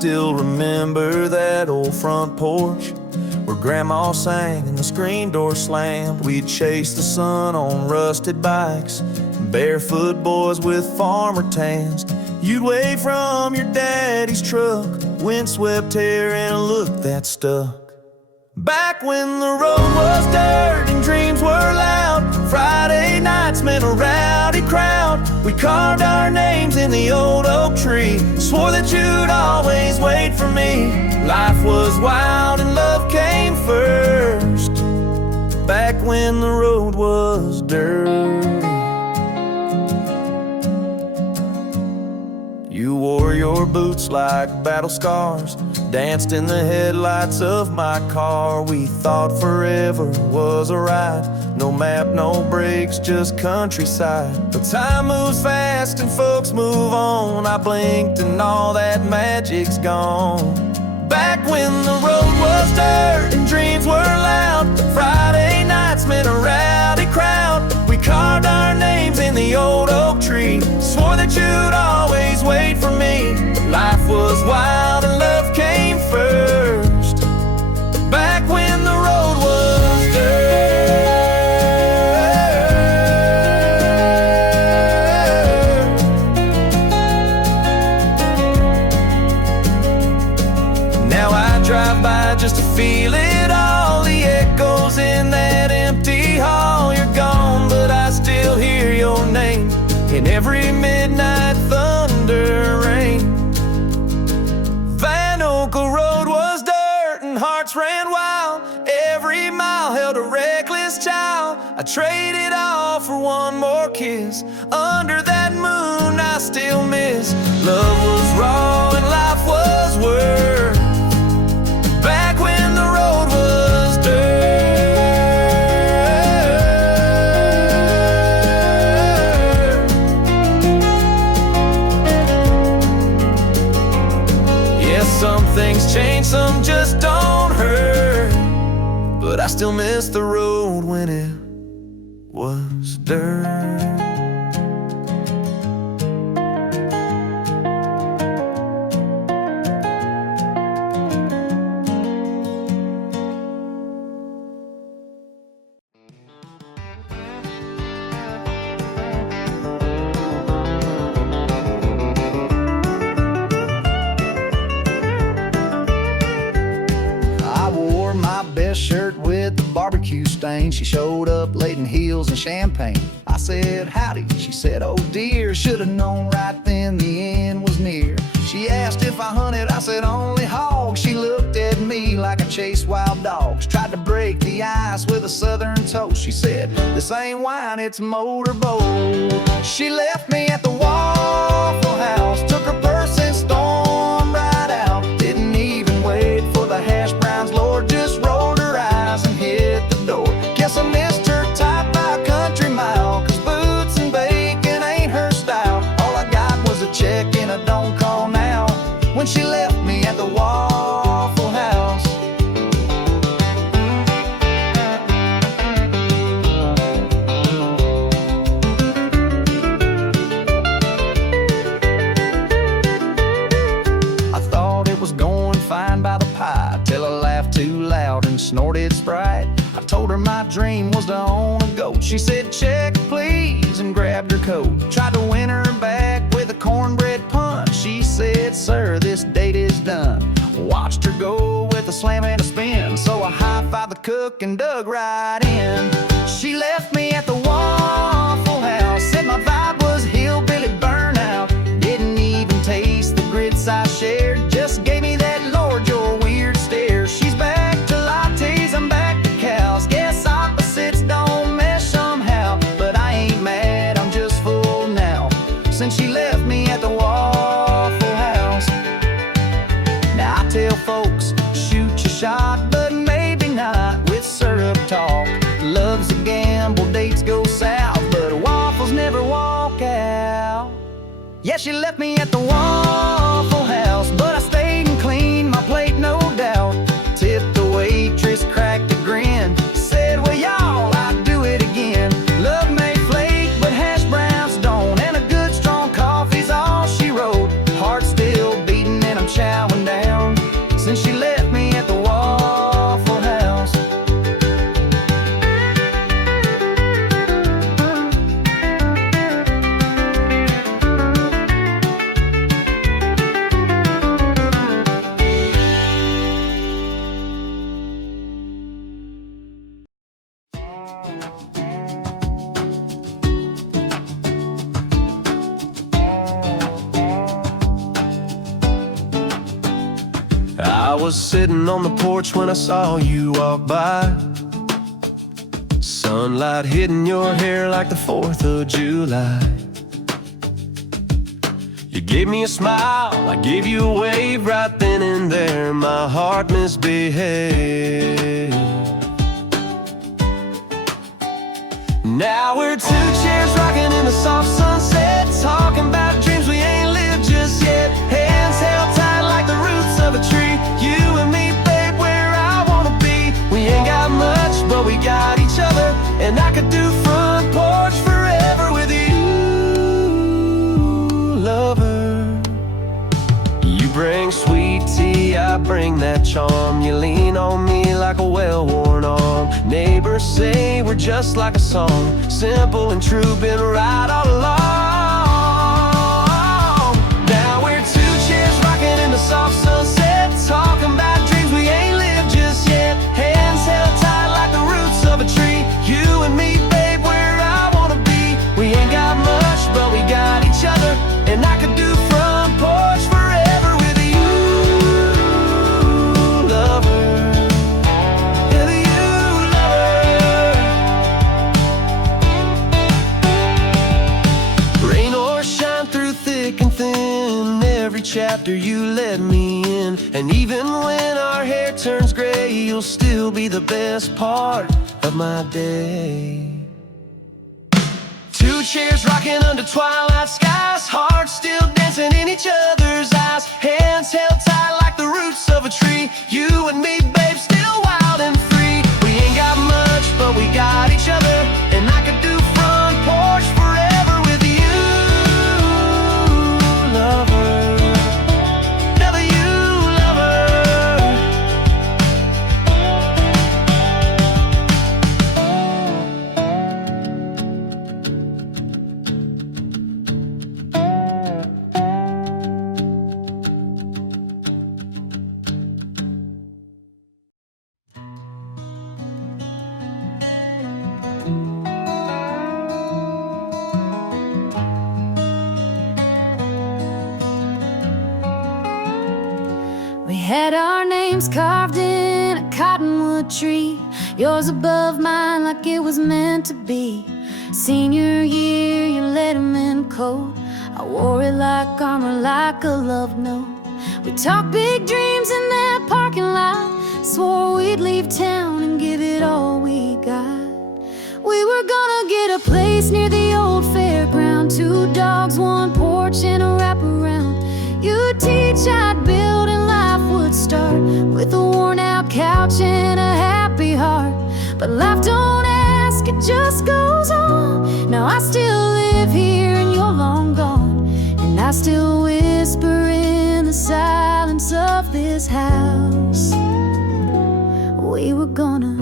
still remember that old front porch where Grandma sang and the screen door slammed. We'd chase the sun on rusted bikes, barefoot boys with farmer tans. You'd wave from your daddy's truck, windswept hair and a look that stuck. Back when the road was dirt and dreams were loud, Friday nights meant a rowdy crowd. We carved our names in the old oak tree, swore that you'd always wait for me. Life was wild and love came first, back when the road was dirt. You wore your boots like battle scars, danced in the headlights of my car. We thought forever was a ride, no map, no brakes, just countryside. But time moves fast and folks move on. I blinked and all that magic's gone. Back when the road was dirt and dreams were loud, Friday nights meant a rowdy crowd. We carved our names in the old oak tree, swore that you'd always wait for me. Life was wild and love came first, back when the road was dirt. Now I drive by just to feel it all, the echoes in that empty hall. You're gone, but I still hear your name in every midnight thunder rain. Van Okel Road was dirt and hearts ran wild. Every mile held a reckless child. I traded all for one more kiss. Under that moon I still miss. Love was raw and life was worth, back when the road was dirt. Some things change, some just don't hurt, but I still miss the road when it was dirt. Shirt with the barbecue stain. She showed up late in heels and champagne. I said, howdy. She said, oh dear. Should've known right then the end was near. She asked if I hunted. I said, only hogs. She looked at me like I chased wild dogs. Tried to break the ice with a southern toast. She said, this ain't wine, it's motorboat. She left me at the Waffle House, took her purse and stormed right out. Didn't even wait for the hash browns, Lord, just rolled her eyes and hit the door. Guess I missed her type by a country mile, 'cause boots and bacon ain't her style. All I got was a check and a don't call now, when she left me at the Waffle House. I thought it was going fine by the pie, till I laughed too loud and snorted Sprite. I told her my dream was to own a goat. She said, check please, and grabbed her coat. Tried to win her back with a cornbread punch. She said, sir, this date is done. Watched her go with a slam and a spin, so I high-fived the cook and dug right in. She left me at the Waffle House, said my vibe was hillbilly burnout. Didn't even taste the grits I shared, just gave me that Lord, you're weird stare. She's back to lattes, I'm back to cows. Guess opposites don't mesh somehow, but I ain't mad, I'm just full now, since she left me at the Waffle House. Now I tell folks, shoot your shot, but maybe not with syrup talk. Love's a gamble, dates go south, but waffles never walk out. Yeah, she left me at the Waffle House, but I stayed and cleaned my plate, no doubt. Tipped the waitress, cracked a grin, said, well y'all, I'd do it again. Love may flake, but hash browns don't, and a good strong coffee's all she wrote. Heart still beating and I'm chowing down. was sitting on the porch when I saw you walk by. Sunlight hitting your hair like the 4th of July. You gave me a smile, I gave you a wave. Right then and there, my heart misbehaved. Now we're 2 chairs rocking in the soft sunset, talking about dreams we ain't lived just yet. Hands held tight like the roots of a tree. You and me, babe, where I wanna be. We ain't got much, but we got each other. And I could do front porch forever with you, lover. You bring sweet tea, I bring that charm. You lean on me like a well-worn arm. Neighbors say we're just like a song, simple and true, been right all along. Now we're 2 chairs rocking in the soft sunset, talking about dreams we ain't lived just yet. Hands held tight like the roots of a tree. You and me, babe, where I wanna be. We ain't got much, but we got each other. And I could do front porch forever with you, lover. With you, lover. Rain or shine, through thick and thin, every chapter you let me in. And even when our hair turns gray, you'll still be the best part of my day. 2 chairs rocking under twilight skies, hearts still dancing in each other's eyes. Hands held tight like the roots of a tree. You and me, babe, still wild and free. We ain't got much, but we got each other. And I could do front porch forever with you, lover. Never you, lover. We had our names carved in a cottonwood tree, yours above mine like it was meant to be. Senior year, you let him in coat. I wore it like armor, like a love note. We talked big dreams in that parking lot, swore we'd leave town and give it all we got. We were gonna get a place near the old fairground, 2 dogs, 1 porch and a wraparound. You'd teach, I'd build, and life would start with a worn-out couch and a happy heart. But life don't ask, it just goes on. Now I still live here and you're long gone, and I still whisper in the silence of this house. We were gonna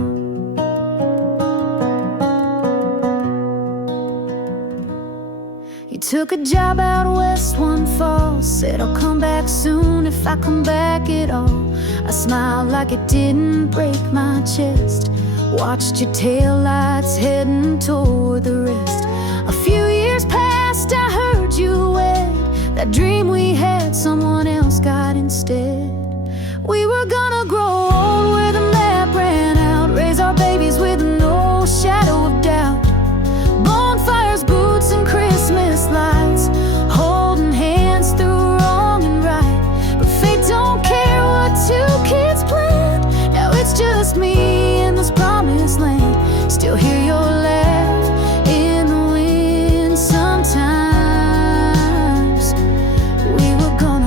You took a job out west one fall, said I'll come back soon if I come back at all. I smiled like it didn't break my chest, watched your taillights heading toward the rest. A few years passed, I heard you wed. That dream we had, someone else got instead. We were gonna grow old where the map ran out, raise our babies with no shadow of doubt. Bonfires, boots, and Christmas lights, holding hands through wrong and right. But fate don't care what 2 kids planned. Now it's just me in this promised land. Still hear your laugh in the wind sometimes. We were gonna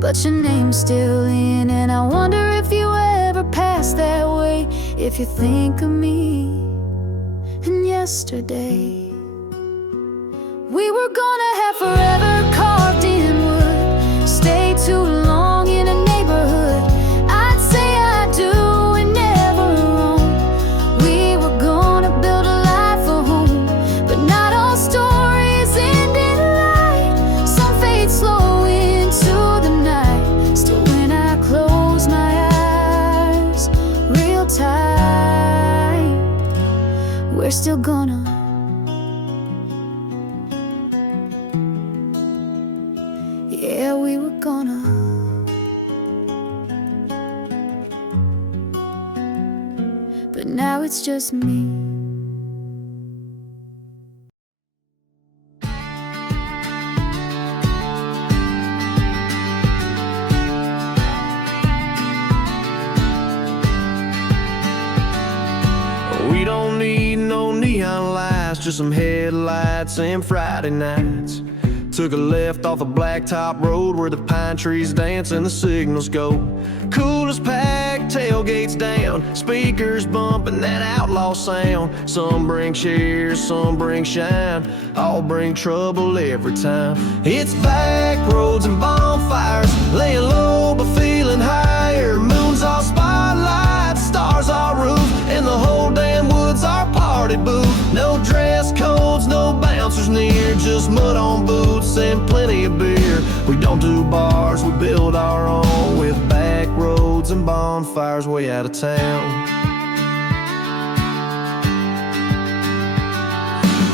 but your name's still in. And I wonder if you ever pass that way, if you think of me and yesterday. We were gonna have forever carved in wood, stay too long in a neighborhood. I'd say I do and never roam. We were gonna build a life of home, but not all stories end in light. Some fade slow into the night. we're still gonna. Yeah, we were gonna. But now it's just me. We don't need no neon lights, just some headlights and Friday nights. Took a left off a blacktop road where the pine trees dance and the signals go. Coolest pack, tailgates down, speakers bumping that outlaw sound. Some bring cheers, some bring shine, all bring trouble every time. It's back roads and bonfires, laying low but feeling higher. Moon's all spotlight, stars all roof, and the whole damn woods our party booth. No dress codes, no bouncers near, just mud on boots and plenty of beer. We don't do bars, we build our own, with back roads and bonfires way out of town.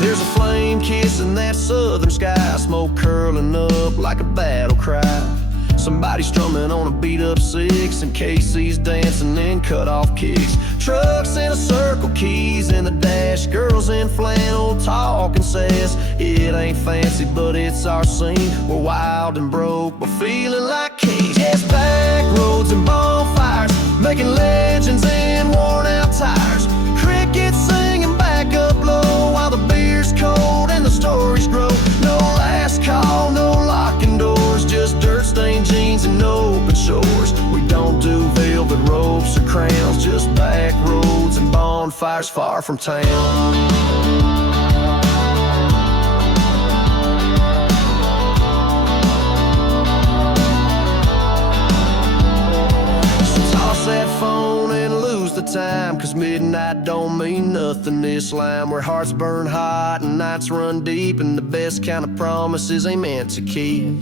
There's a flame kissing that southern sky, smoke curling up like a battle cry. Somebody strumming on a beat-up six, and Casey's dancing in cut-off kicks. Trucks in a circle, keys in the dash, girls in flannel talking sass. It ain't fancy, but it's our scene. We're wild and broke, but feeling like kings. Yes, back roads and bonfires, making legends in worn-out tires. Crickets singing back up low while the beer's cold and the stories grow. No last call, no locking doors, just dirt-stained jeans and open shores. We don't do velvet ropes or crowns, just back roads and bonfires far from town. That phone and lose the time, 'cause midnight don't mean nothing this line, where hearts burn hot and nights run deep, and the best kind of promises ain't meant to keep.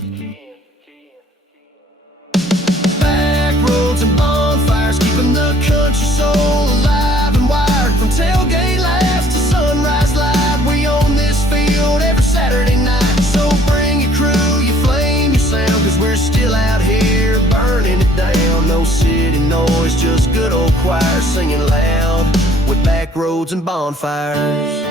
Back roads and bonfires, keeping the country soul alive and wired. From tailgate laughs to sunrise light, we own this field every Saturday night. So bring your crew, your flame, your sound, 'cause we're still out here burning it down. No city noise, just good old choir singing loud with back roads and bonfires.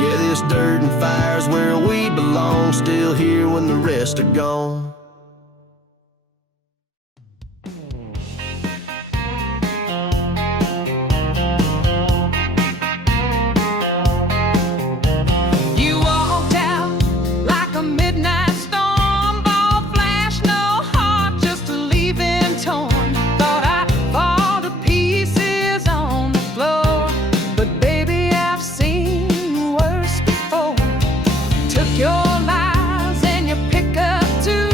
Yeah, this dirt and fire's where we belong, still here when the rest are gone. Your lies and your pickup too.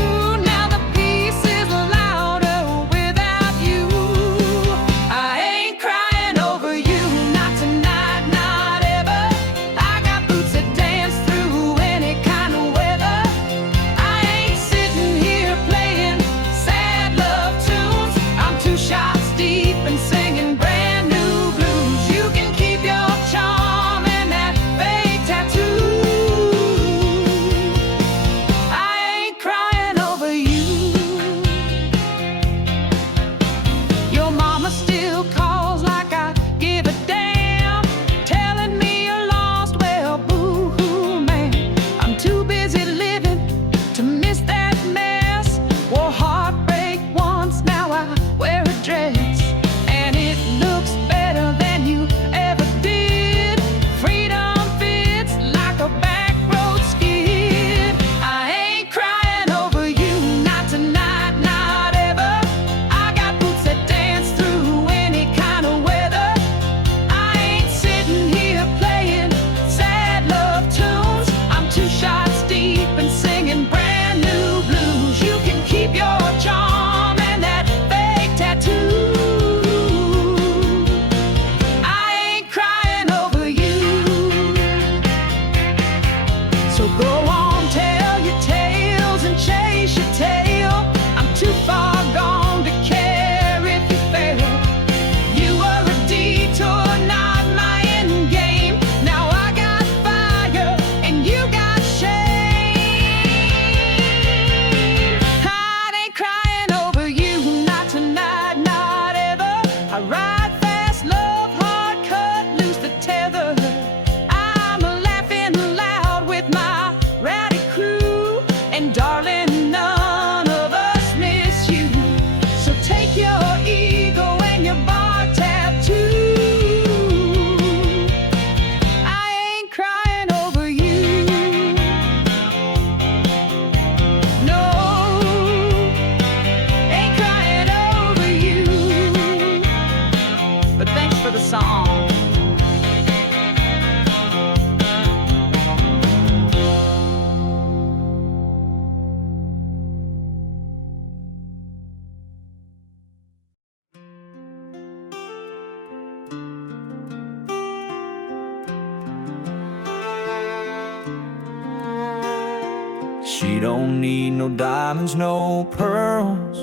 We don't need no diamonds, no pearls,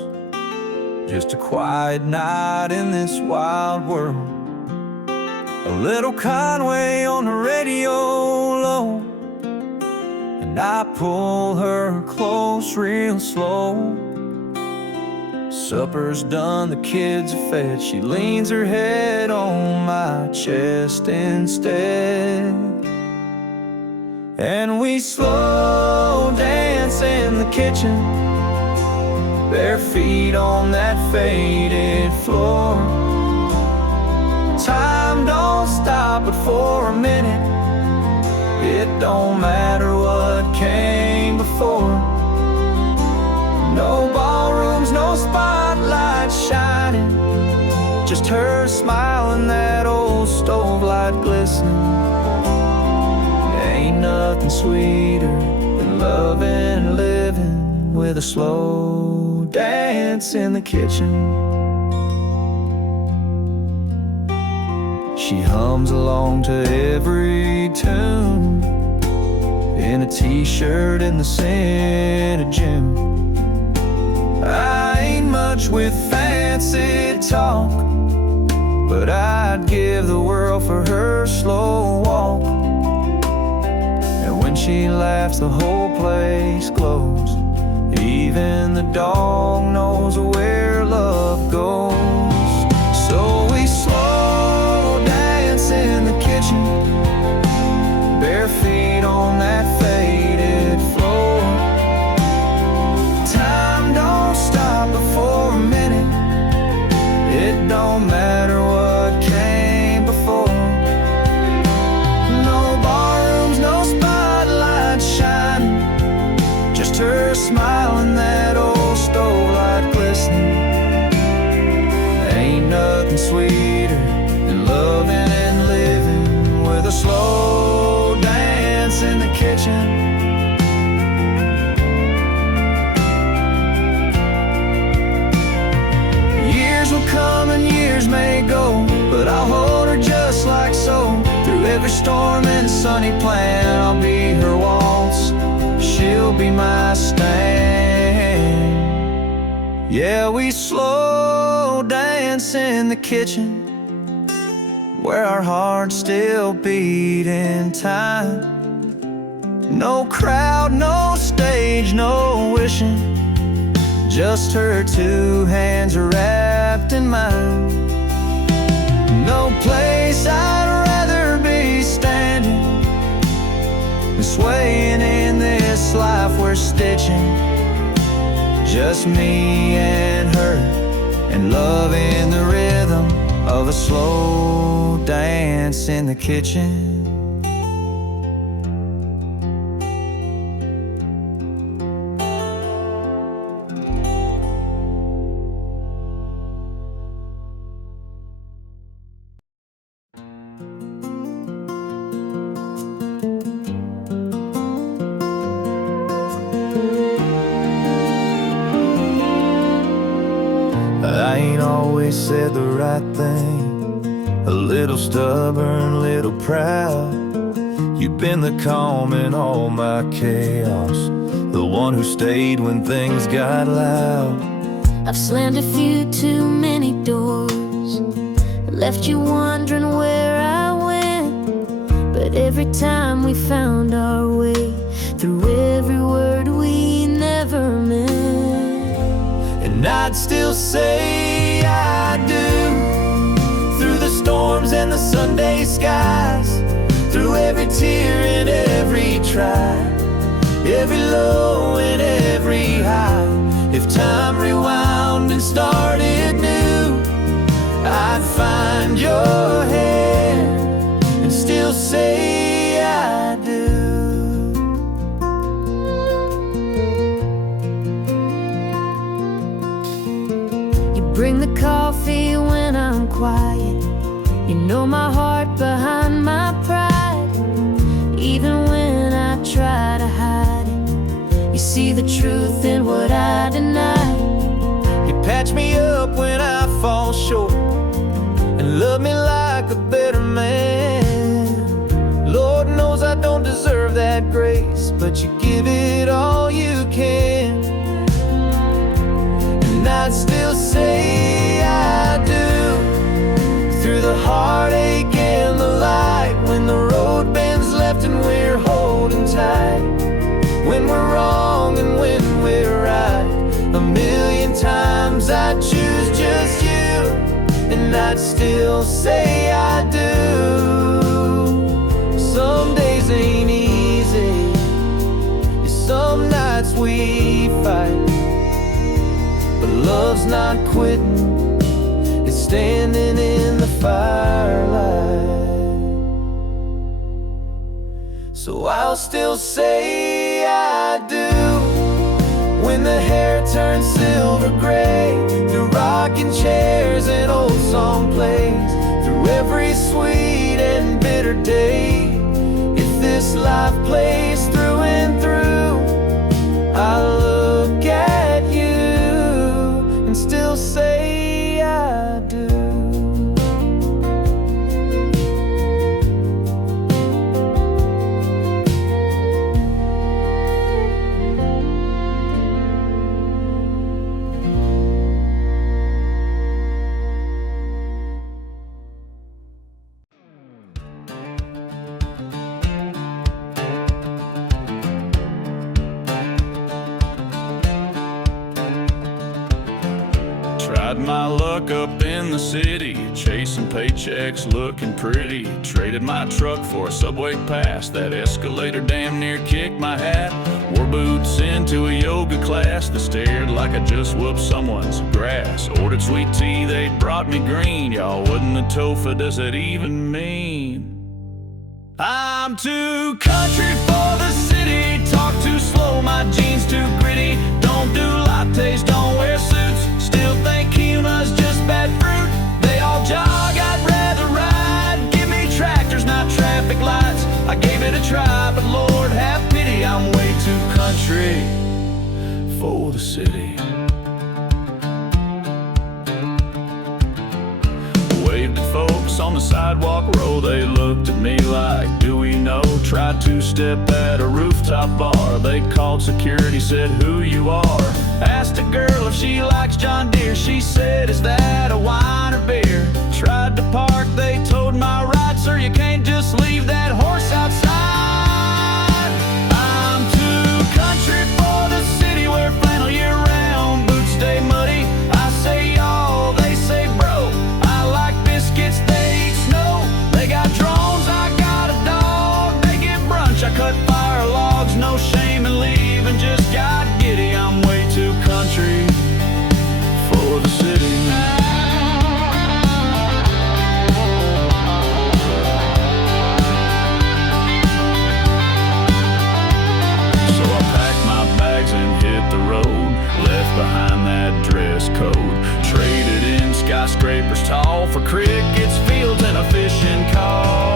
just a quiet night in this wild world. A little Conway on the radio low, and I pull her close real slow. Supper's done, the kids are fed. She leans her head on my chest instead, and we slow dance in the kitchen, bare feet on that faded floor. Time don't stop but for a minute. It don't matter what came before. No ballrooms, no spotlights shining, just her smile and that old stove light glistening. Ain't nothing sweeter than loving and living with a slow dance in the kitchen. She hums along to every tune in a t-shirt in the Santa gym. I ain't much with fancy talk, but I'd give the world for her slow walk. And when she laughs, the whole place glows. Even the dog knows where love goes. So we slow dance in the kitchen, bare feet on that faded floor. Time don't stop but for a minute. It don't matter what came before. No barrooms, no spotlights shining, just her smile and that old stove light glistening. Ain't nothing sweeter than loving and living with a slow dance in the kitchen. Years will come and years may go, but I'll hold her just like so. Through every storm and sunny plan, I'll be her waltz, she'll be my stand. Yeah, we slow dance in the kitchen, where our hearts still beat in time. No crowd, no stage, no wishing, just her two hands wrapped in mine. No place I'd rather be standing than swaying in this life we're stitching. Just me and her, and loving the rhythm of a slow dance in the kitchen. I ain't always said the right thing, a little stubborn, a little proud. You've been the calm in all my chaos, the one who stayed when things got loud. I've slammed a few too many doors, left you wondering where I went. But every time we found our way, through every word we never meant. And I'd still say I do, through the storms and the Sunday skies, through every tear and every try, every low and every high. If time rewound and started new, I'd find your hand and still say I do. You bring the coffee when I'm quiet, you know my heart behind my pride. Even when I try to hide it, you see the truth in what I deny. You patch me up when I fall short, and love me like a better man. Lord knows I don't deserve that that grace, but you give it all you can. And I'd still say I do, through the heartache and the light, when the road bends left and we're holding tight, when we're wrong and when we're right. A million times I'd choose just you, and I'd still say I do. Some days ain't easy, some nights we fight, but love's not quitting, it's standing in the firelight. So I'll still say I do, when the hair turns silver gray, through rocking chairs and old song plays, through every sweet and bitter day. If this life plays through and through, I look at you and still say I do. Tried my luck up in the city, chasing paychecks, looking pretty. Traded my truck for a subway pass, that escalator damn near kicked my hat. Wore boots into a yoga class that stared like I just whooped someone's grass. Ordered sweet tea, they brought me green. Y'all, wasn't a tofu, does that even mean? I'm too country for the city, talk too slow, my jeans too gritty. Don't do lattes, don't wear suits, still think Cuna's just bad fruit. They all jog, I'd rather ride, give me tractors, not traffic lights. I gave it a try, but Lord have pity, I'm way too country for the city. Waved at folks on the sidewalk row, they looked at me like, do we know? Tried to step at a rooftop bar, they called security, said who you are. Asked a girl if she likes John Deere, she said, is that a wine or beer? Tried to park, they towed my ride, sir, you can't just leave that horse outside. I'm too country for the city, wear flannel year round, boots stay muddy. I say y'all, they say bro, I like biscuits, they eat snow. They got drones, I got a dog, they get brunch, I cut fire logs, no shame in leaving, just got giddy. I'm way too country for the city. So I packed my bags and hit the road, left behind that dress code. Traded in skyscrapers tall for crickets, fields, and a fishing call.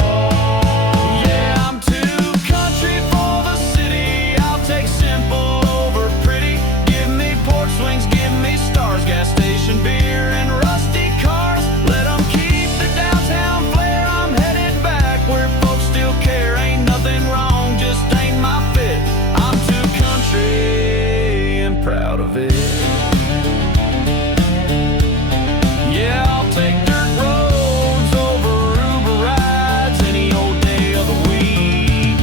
Yeah, I'm too country for the city, I'll take simple over pretty. Give me porch swings, give me stars, gas station beer and rusty cars. Let them keep the downtown flair, I'm headed back where folks still care. Ain't nothing wrong, just ain't my fit. I'm too country and proud of it. Yeah, I'll take dirt roads over Uber rides any old day of the week.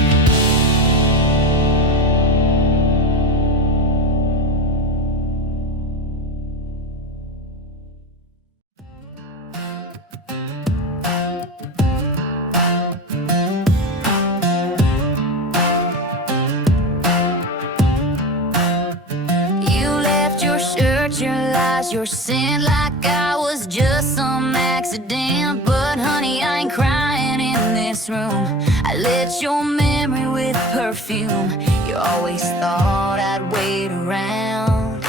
You left your shirt, your lies, your sin like I was just some accident. But honey, I ain't crying in this room. I lit your memory with perfume. You always thought I'd wait around.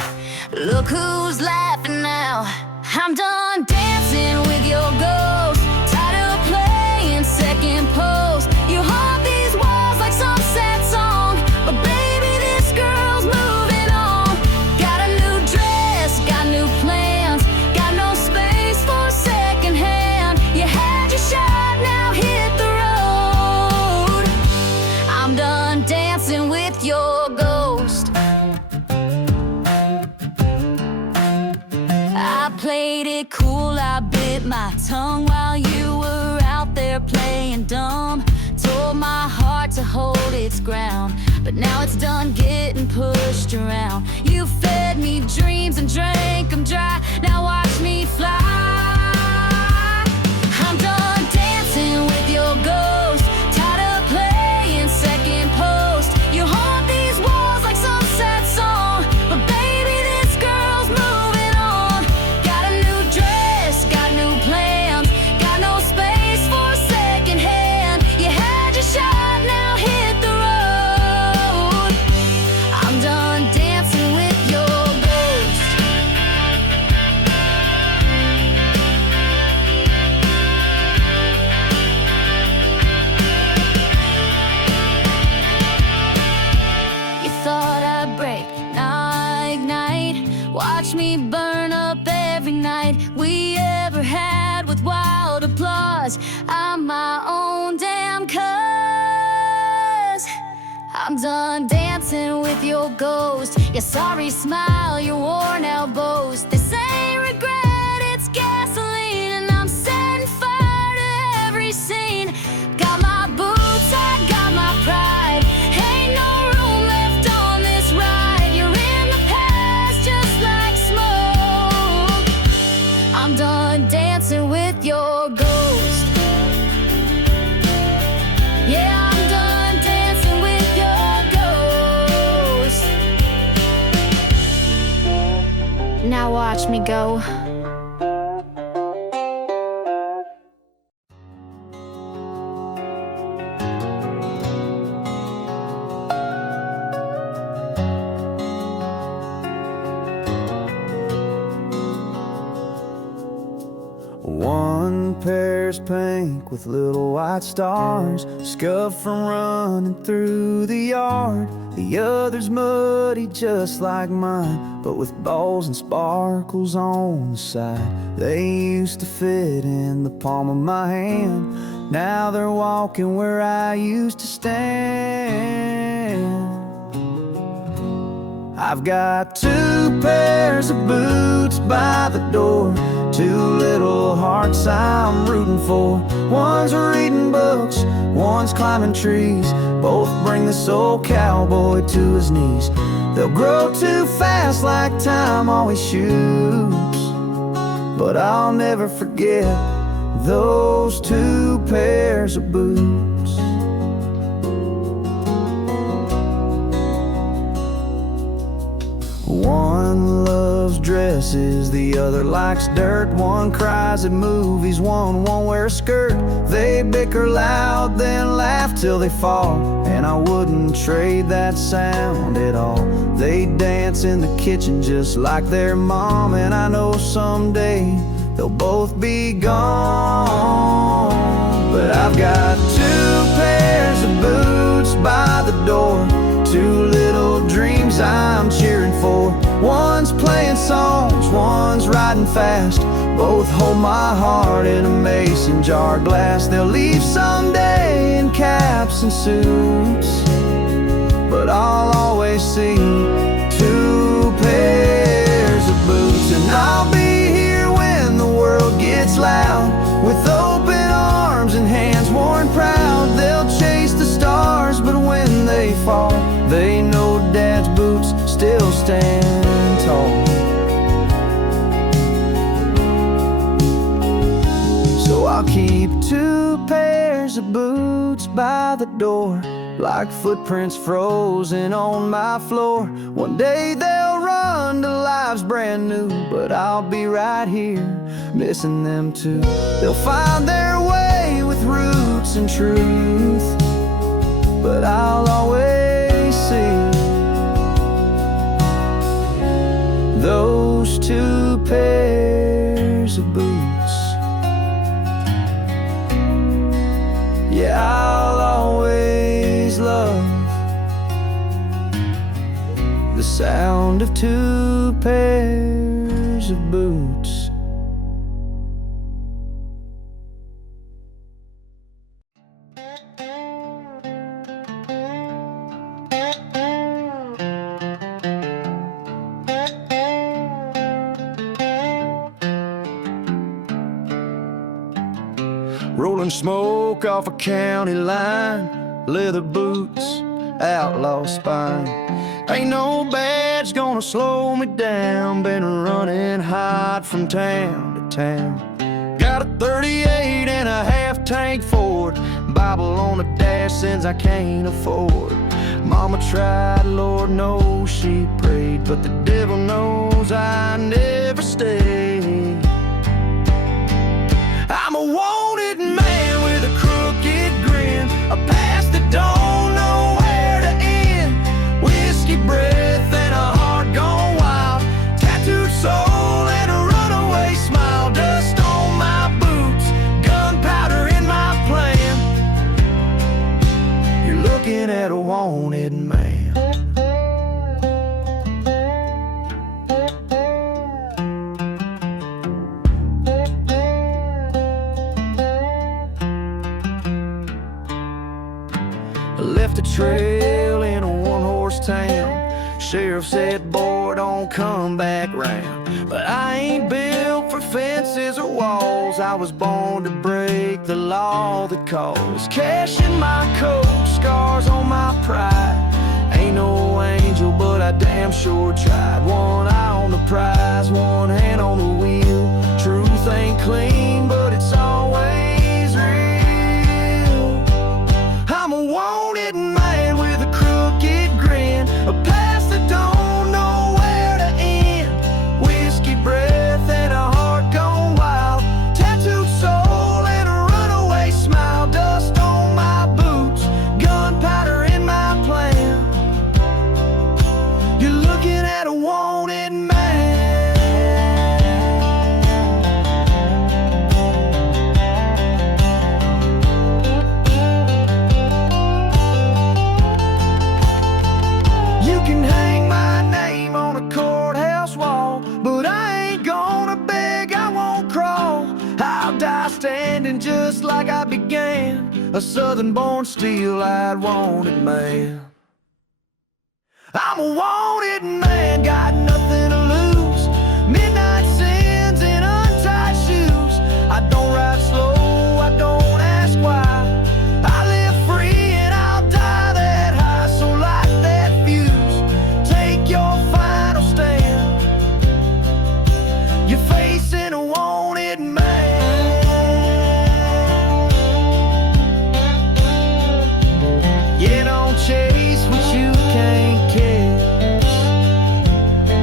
Look who's laughing now. I'm done dancing with your ghost, tired of playing second post. You haunt these walls like some sad song, but baby, this girl's moving on. Got a new dress, got new plans, got no space for secondhand. You had your shot, now hit the road. I'm done dancing played it cool, I bit my tongue while you were out there playing dumb. Told my heart to hold its ground, but now it's done getting pushed around. You fed me dreams and drank them dry, now watch me fly. I'm done dancing with your ghost, tired of playing second post. You haunt these walls like some sad song, but baby, this girl's moving on. Got a new dress, got new plans, got no space for second hand. You had your shot, now hit the road. I'm done dancing with your ghost. You thought I'd break, now I ignite. Watch me burn up every night we ever had with wild applause. I'm my own damn cause. I'm done dancing with your ghost. Your sorry smile, your worn out boast. This ain't regret, it's gasoline, and I'm setting fire to every scene. Got my boots, I got my pride. Ain't no room left on this ride. You're in the past, just like smoke. I'm done dancing with your ghost. Yeah, I'm done dancing with your ghost. Now watch me go. One pair's pink with little white stars, scuffed from running through the yard. The other's muddy just like mine, but with balls and sparkles on the side. They used to fit in the palm of my hand, now they're walking where I used to stand. I've got two pairs of boots by the door, two little hearts I'm rooting for. One's reading books, one's climbing trees. Both bring this old cowboy to his knees. They'll grow too fast like time always shoots, but I'll never forget those two pairs of boots. One loves dresses, the other likes dirt. One cries at movies, one won't wear a skirt. They bicker loud, then laugh till they fall, and I wouldn't trade that sound at all. They dance in the kitchen just like their mom, and I know someday they'll both be gone. But I've got two pairs of boots by the door, two little dreams I'm cheering for. One's playing songs, one's riding fast. Both hold my heart in a mason jar glass. They'll leave someday in caps and suits, but I'll always see two pairs of boots. And I'll be here when the world gets loud, with open arms and hands worn proud. They'll chase the stars, but when they fall, they know Dad's boots still stand tall. So I'll keep two pairs of boots by the door, like footprints frozen on my floor. One day they'll run to lives brand new, but I'll be right here missing them too. They'll find their way with roots and truth, but I'll always see those two pairs of boots. Yeah, I'll always love the sound of two pairs of boots. rolling smoke off a county line, leather boots, outlaw spine. Ain't no badge gonna slow me down, been running hot from town to town. Got a 38 and a half tank Ford, Bible on the dash since I can't afford. Mama tried, Lord knows she prayed, but the devil knows I never stayed. I'm a wanted man with a crooked grin, a past that don't know where to end. Whiskey breath and a heart gone wild, tattooed soul and a runaway smile. Dust on my boots, gunpowder in my plan. You're looking at a wanted man. Left a trail in a one-horse town. Sheriff said, boy, don't come back round. But I ain't built for fences or walls. I was born to break the law that calls. Cash in my coat, scars on my pride. Ain't no angel, but I damn sure tried. One eye on the prize, one hand on the wheel. Truth ain't clean, but it's always real. I'm a wanted man with a crooked grin, a past that don't know where to end. Whiskey breath and a heart gone wild, tattooed soul and a runaway smile. Dust on my boots, gunpowder in my plan. You're looking at a wanted man. You can hang my name on a courthouse wall, but I ain't gonna beg, I won't crawl. I'll die standing just like I began, a southern-born, steel-eyed wanted man. I'm a wanted man, got nothing to lose. Midnight sins in untied shoes. I don't ride slow, I don't ask why. I live free and I'll die that high. So light that fuse, take your final stand. You're facing a wanted man. Yeah, don't chase what you can't catch.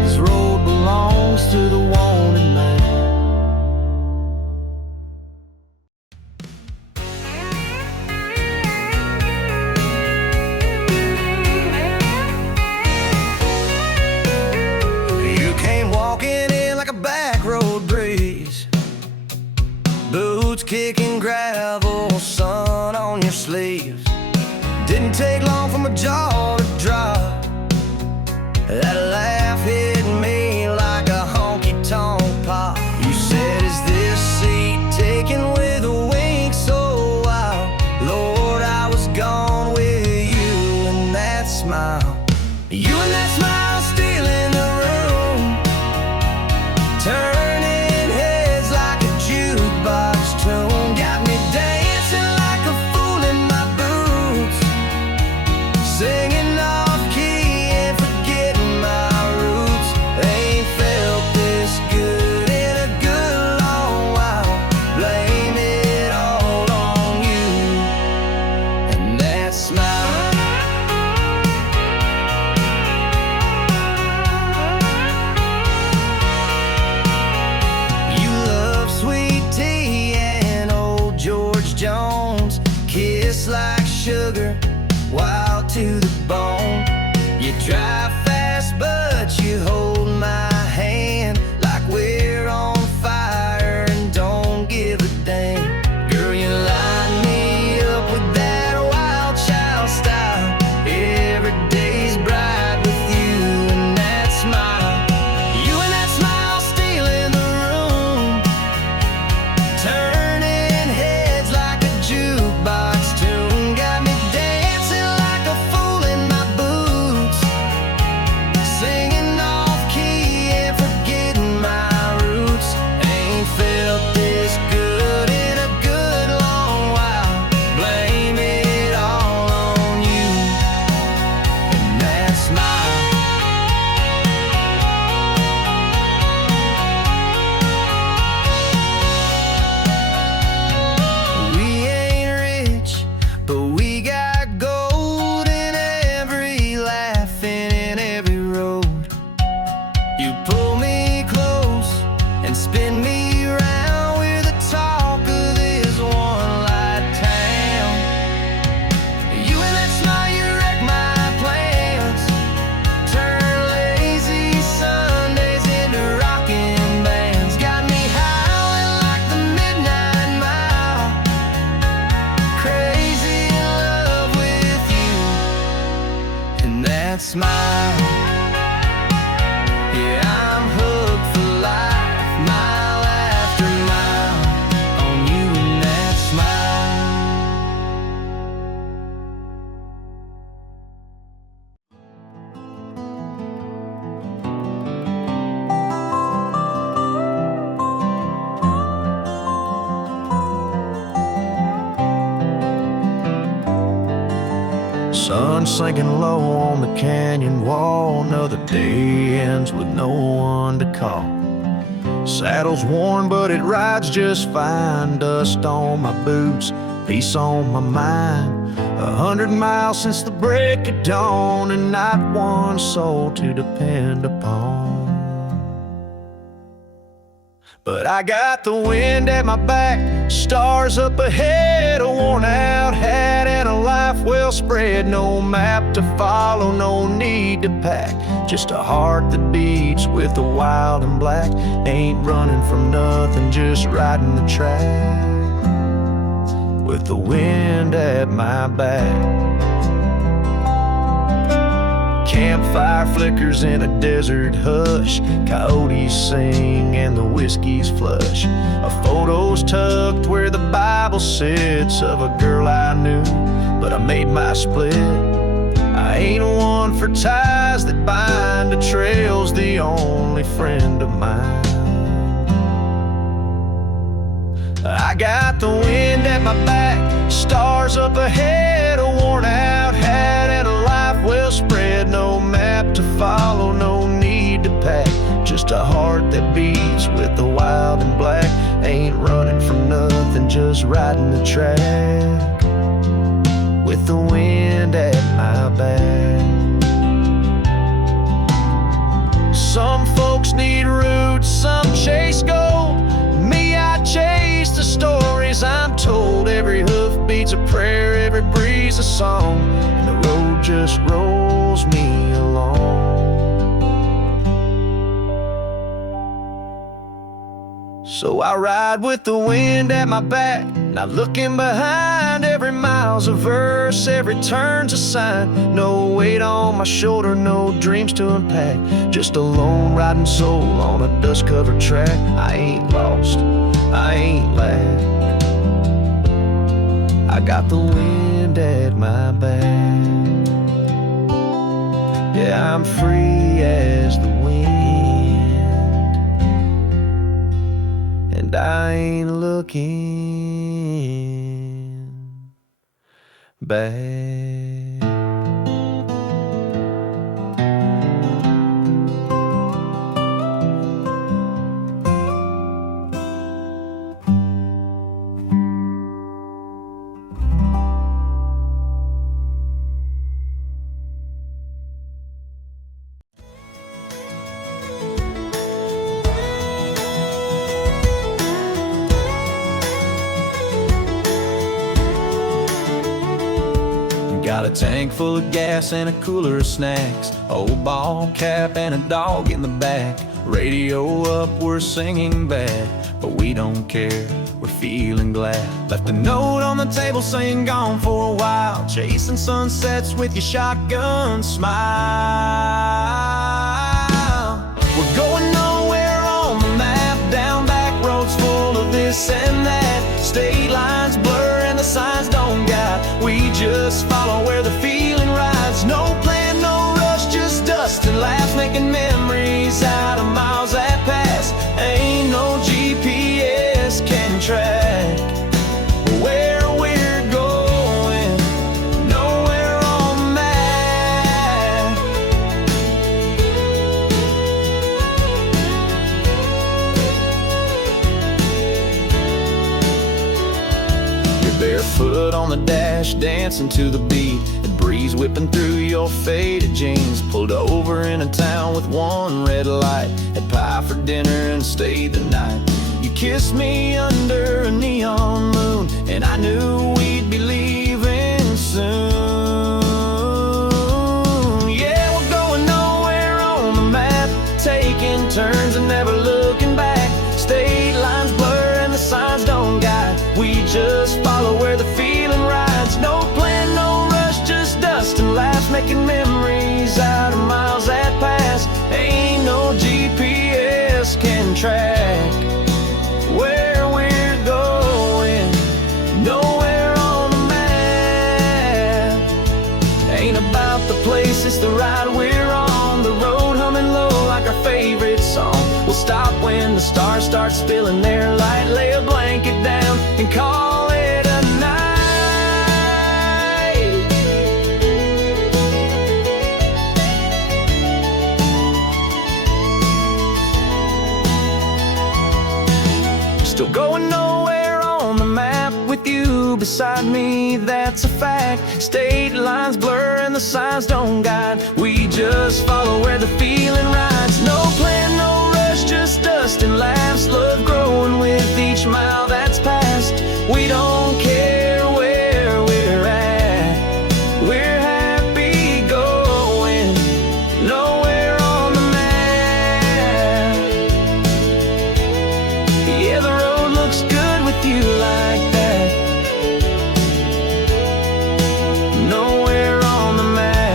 This road belongs to the wanted man. You came walking in like a back road breeze, boots kicking gravel, sun on your sleeves. Didn't take long for my jaw to drop. That laugh hit me like a honky-tonk pop. You said, is this seat taken with a wink so wild? Lord, I was gone with you and that smile. You and that smile still in the room, turning heads like a jukebox tune. Got me dancing like a fool in my boots, singing off key and forgetting my roots. Ain't felt this good in a good long while. Blame it all on you and that smile. You love sweet tea and old George Jones, kiss like sugar, wild to the bone. You drive fast, but you hold my hand like we're on fire and don't give a damn. Girl, you line me up with that wild child style. Every day's bright with you and that smile. You and that smile still in the room, turning heads like a jukebox tune. Got me dancing like a fool in my boots, sun sinking low on the canyon wall. Another day ends with no one to call. Saddle's worn, but it rides just fine. Dust on my boots, peace on my mind. 100 miles since the break of dawn, and not one soul to depend upon. But I got the wind at my back, stars up ahead, a worn-out hat and a life well spread. No map to follow, no need to pack, just a heart that beats with the wild and black. Ain't running from nothing, just riding the track with the wind at my back. Campfire flickers in a desert hush, coyotes sing and the whiskey's flush. A photo's tucked where the Bible sits of a girl I knew, but I made my split. I ain't one for ties that bind, a trail's the only friend of mine. I got the wind at my back, stars up ahead, a worn-out hat and a life well spread. No map to follow, no need to pack, just a heart that beats with the wild and black. Ain't running from nothing, just riding the track with the wind at my back. Some folks need roots, some chase gold. Me, I chase the stories I'm told. Every hoof beats a prayer, every breeze a song, and the road just rolls me along. So I ride with the wind at my back, not looking behind. Every mile's a verse, every turn's a sign. No weight on my shoulder, no dreams to unpack, just a lone riding soul on a dust-covered track. I ain't lost, I ain't lagged, I got the wind at my back. Yeah, I'm free as the wind, and I ain't looking back. Got a tank full of gas and a cooler of snacks, old ball cap and a dog in the back. Radio up, we're singing bad, but we don't care, we're feeling glad. Left a note on the table saying gone for a while, chasing sunsets with your shotgun smile. We're going nowhere on the map, down back roads full of this and that. State lines blur and the signs don't guide, we just follow where the feeling rides. No plan, no rush, just dust and laughs, making memories out of miles that pass. Ain't no GPS can track where we're going, nowhere on the map. You're barefoot on the dash, dancing to the beat, the breeze whipping through your faded jeans. Pulled over in a town with one red light, had pie for dinner and stayed the night. You kissed me under a neon moon, and I knew we'd be leaving soon. Yeah, we're going nowhere on the map, taking turns and never looking back. State lines blur and the signs don't guide, we just follow where the feeling rides. No plan, no rush, just dust and laughs, making memories out of miles that pass. Ain't no GPS can track where we're going, nowhere on the map. Ain't about the place, it's the ride we're on, the road humming low like our favorite song. We'll stop when the stars start spilling their light, lay a blanket down and call it a night. Still going nowhere on the map with you beside me, that's a fact. State lines blur and the signs don't guide. We just follow where the feeling rides. No plan, no rush, just dust and laughs. Love growing with each mile that's passed. We don't care where we're at. We're happy going nowhere on the map. Yeah, the road looks good with you like that. Nowhere on the map.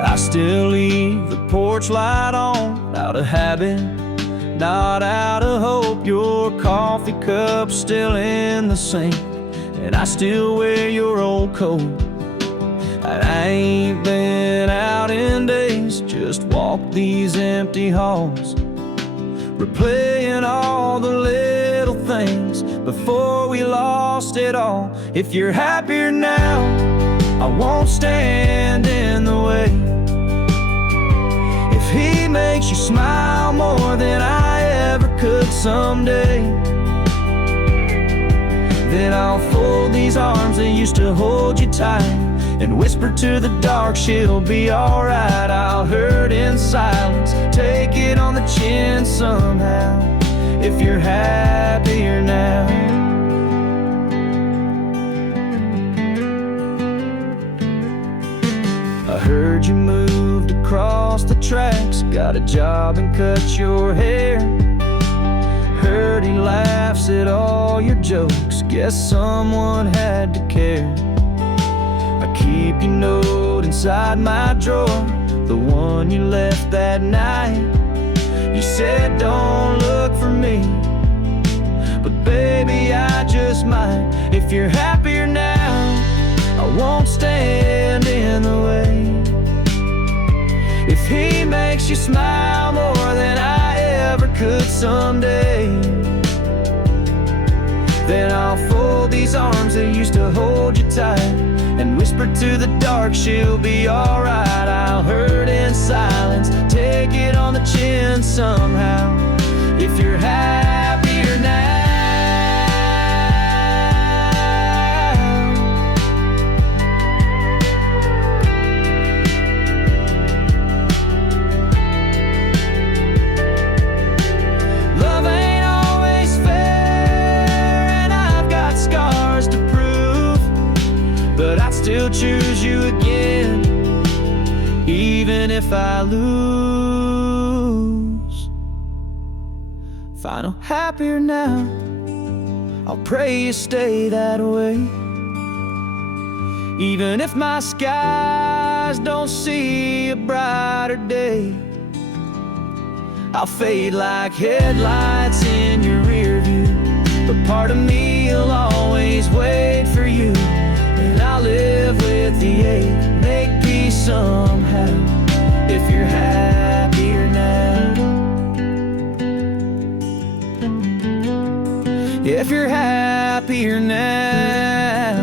I still leave the porch light on, out of habit, not out of hope. Your coffee cup's still in the sink, and I still wear your old coat. I ain't been out in days, just walk these empty halls, replaying all the little things before we lost it all. If you're happier now, I won't stand in the way. If he makes you smile more than I ever could someday, then I'll fold these arms that used to hold you tight and whisper to the dark she'll be alright. I'll hurt in silence, take it on the chin somehow. If you're happier now, I heard you moved across the tracks, got a job and cut your hair. Heard he laughs at all your jokes, guess someone had to care. I keep your note inside my drawer, the one you left that night. You said don't look for me, but baby I just might. If you're happier now, I won't stand in the way. If he makes you smile more than I ever could someday, then I'll fold these arms that used to hold you tight and whisper to the dark she'll be alright. I'll hurt in silence, take it on the chin somehow. If you're happier now, still choose you again, even if I lose. Final happier now, I'll pray you stay that way. Even if my skies don't see a brighter day, I'll fade like headlights in your rear view, but part of me'll always wait for you. And I'll live with the ache, make peace somehow. If you're happier now, if you're happier now,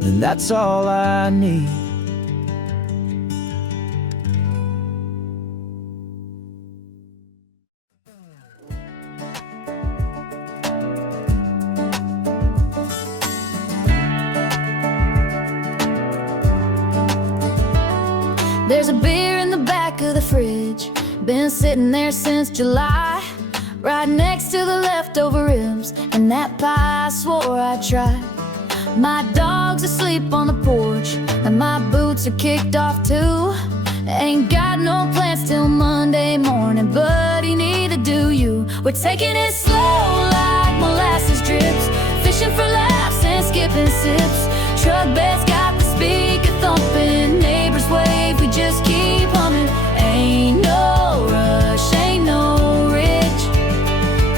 then that's all I need. There's a beer in the back of the fridge, been sitting there since July, right next to the leftover ribs and that pie I swore I'd try. My dog's asleep on the porch and my boots are kicked off too. Ain't got no plans till Monday morning, buddy, neither do you. We're taking it slow like molasses drips, fishing for laughs and skipping sips. Truck bed's got the speaker thumping, neighbors wave, we just keep humming. Ain't no rush, ain't no rich,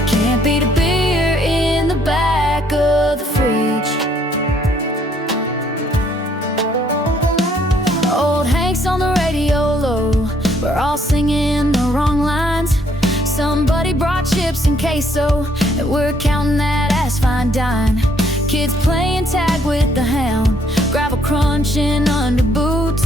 can't beat a beer in the back of the fridge. Old Hank's chips and queso, and we're counting that ass fine dine. Kids playing tag with the hound, gravel crunching under boots.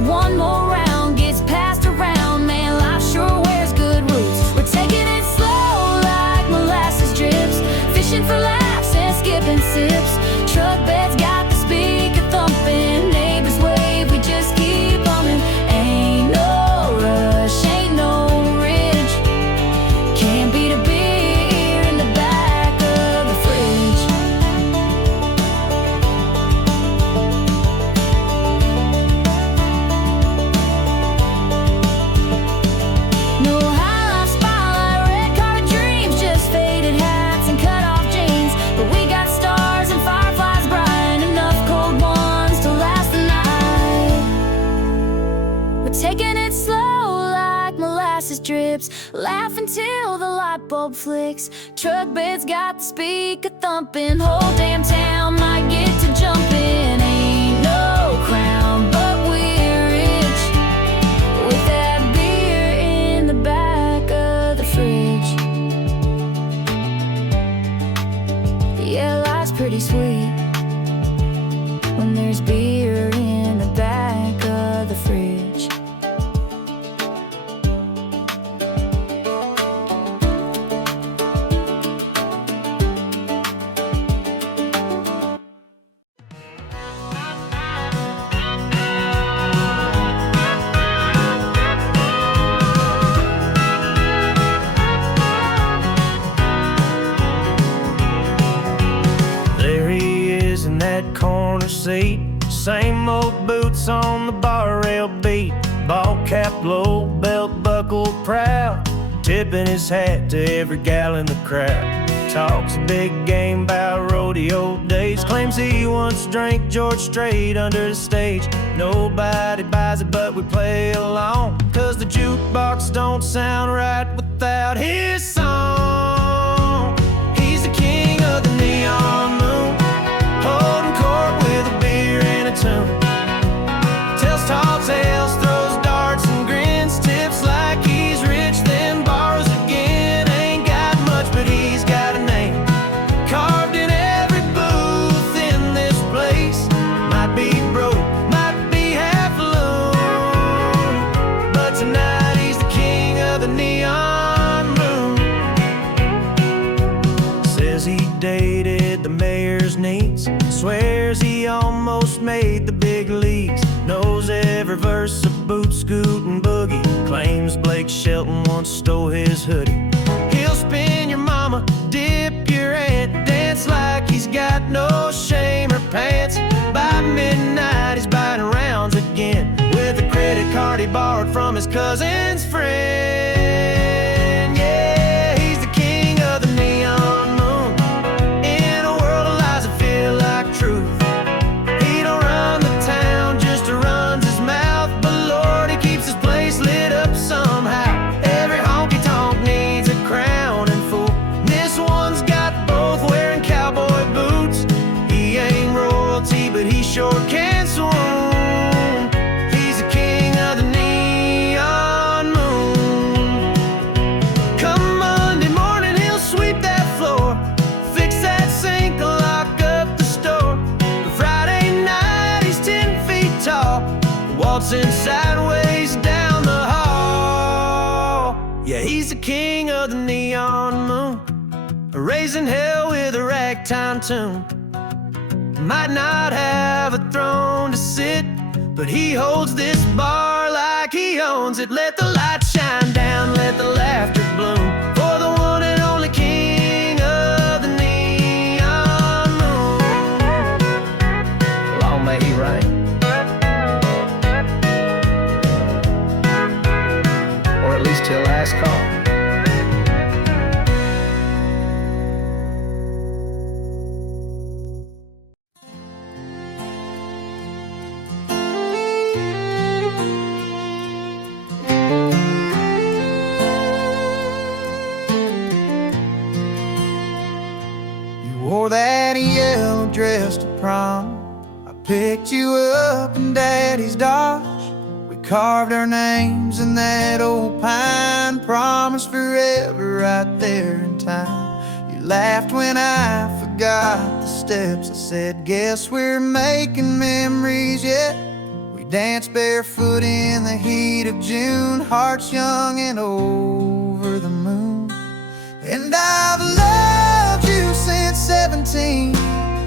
One more round gets passed around, man, life sure wears good roots. We're taking it slow like molasses drips, fishing for laughs and skipping sips. Truck beds got the speaker thumping, neighbors wave, we just keep humming. Ain't no rush, ain't no ridge, can't beat a beer in the back of the fridge. No high-life spotlight, red carpet dreams, just faded hats and cut-off jeans. But we got stars and fireflies bright, enough cold ones to last the night. We're taking it slow like molasses drips, laughing till the light bulb flicks. Truck beds got the speaker thumping, whole damn town might get to jumping. Ain't no crown, but we're rich, with that beer in the back of the fridge. Yeah, life's pretty sweet when there's beer in the back of the fridge. There he is in that corner seat, same old boots on the bar rail beat, ball cap low, belt buckle proud, tipping his hat to every gal in the crowd. Talks a big game about rodeo days, claims he once drank George Strait under the stage. Nobody buys it but we play along, 'cause the jukebox don't sound right without his song. He's the king of the neon moon, holding court with a beer and a tune. Tells tall tales, throws darts and grins, tips like he's rich, then borrows again. Ain't got much, but he's got a name carved in every booth in this place. Might be broke, might be half alone, but tonight he's the king of the neon moon. Says he dated the mayor's niece, swears he almost made the big leagues, knows every verse of Boot, Scoot, and Boogie, claims Blake Shelton once stole his hoodie. He'll spin your mama, dip your aunt, dance like he's got no shame or pants. By midnight he's buying rounds again, with a credit card he borrowed from his cousin's friend. Yeah, he's the king of the neon moon, in a world of lies that feel like truth. He don't run the town, just runs his mouth, but Lord, he keeps his place lit up somehow. Every honky-tonk needs a crown and fool, this one's got both, wearing cowboy boots. He ain't royalty, but he sure can swoon. He's the king of the neon moon. Come Monday morning, he'll sweep that floor, fix that sink, lock up the store. But Friday night, he's 10 feet tall, waltzing sideways down the hall. Yeah, he's the king of the neon moon, raising hell with a ragtime tune. Might not have a throne to sit, but he holds this bar like he owns it. Let the light shine down, let the laughter bloom, for the one and only king of the neon moon. Long may he reign, or at least till last call. Wore that yellow dress to prom, I picked you up in Daddy's Dodge. We carved our names in that old pine, promised forever right there in time. You laughed when I forgot the steps. I said, guess we're making memories yet. We danced barefoot in the heat of June, hearts young and over the moon. And I've loved you since 17,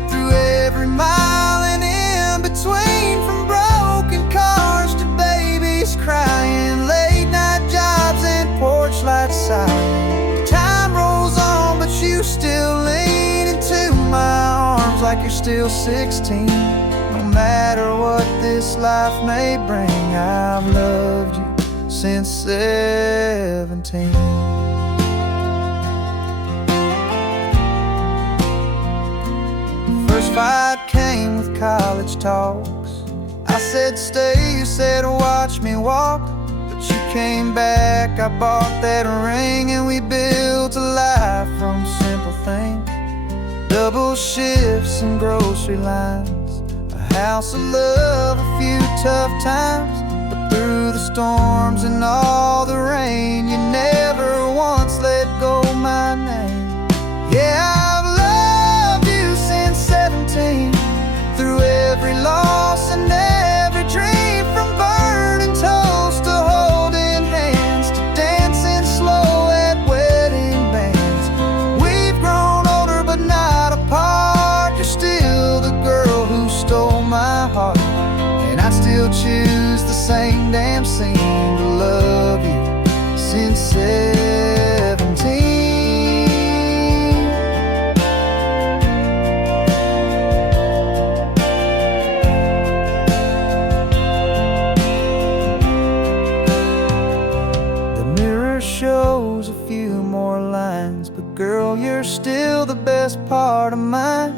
through every mile and in between, from broken cars to babies crying, late night jobs and porch lights silent. Time rolls on, but you still lean into my arms like you're still 16. No matter what this life may bring, I've loved you since 17. First fight came with college talks. I said stay, you said watch me walk. But you came back, I bought that ring, and we built a life from simple things. Double shifts and grocery lines, a house of love, a few tough times. But through the storms and all the rain, you never once let go my name. Yeah, I've loved you since 17, through every loss and every dream, from burning toast to holding hands, to dancing slow at wedding bands. We've grown older but not apart. You're still the girl who stole my heart, and I'd still choose the same damn scene to love you since 17. Shows a few more lines, but girl, you're still the best part of mine.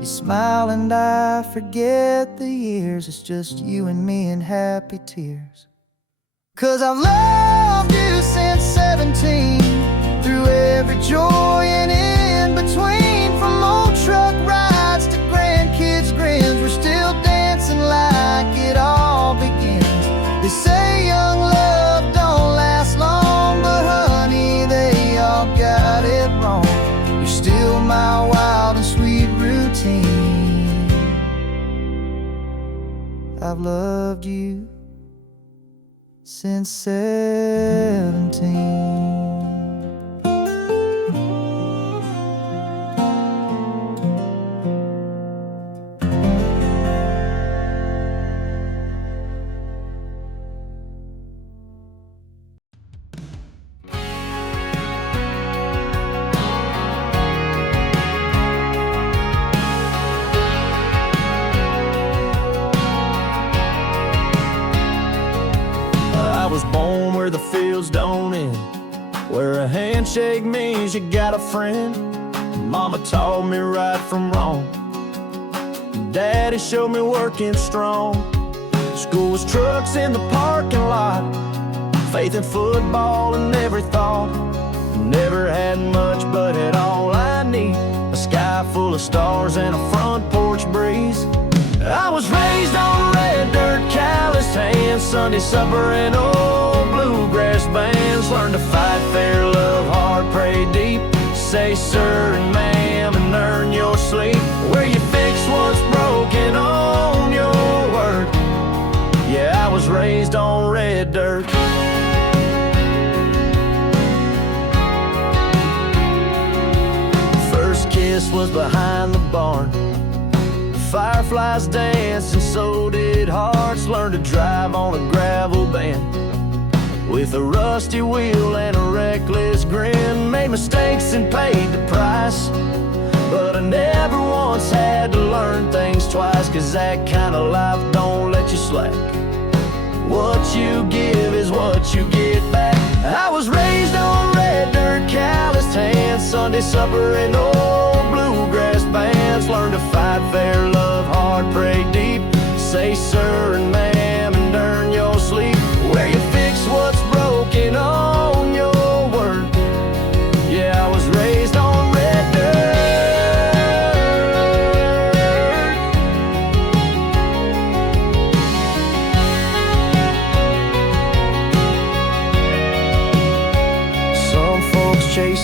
You smile and I forget the years. It's just you and me and happy tears. 'Cause I've loved you since 17, through every joy and in between, from old truck rides to grandkids' grins. We're still dancing like it all begins. They say young love don't last long, but honey, they all got it wrong. You're still my wild and sweet routine. I've loved you since 17. I was born where the fields don't end, where a handshake means you got a friend. Mama taught me right from wrong, Daddy showed me working strong. School was trucks in the parking lot, faith in football and every thought. Never had much but had all I need, a sky full of stars and a front porch breeze. I was raised on red dirt, calloused hands, Sunday supper and old bluegrass bands. Learned to fight fair, love hard, pray deep, say sir and ma'am and earn your sleep. Where you fix what's broken on your word. Yeah, I was raised on red dirt. First kiss was behind the barn, fireflies danced and so did hearts. Learned to drive on a gravel band with a rusty wheel and a reckless grin. Made mistakes and paid the price, but I never once had to learn things twice. 'Cause that kind of life don't let you slack. What you give is what you get back. I was raised on red dirt, calloused hands, Sunday supper and old bluegrass bands. Learned to fight fair, love hard, pray deep, say sir and ma'am and earn your sleep. Where you fix what's broken on your word. Yeah, I was raised on red dirt.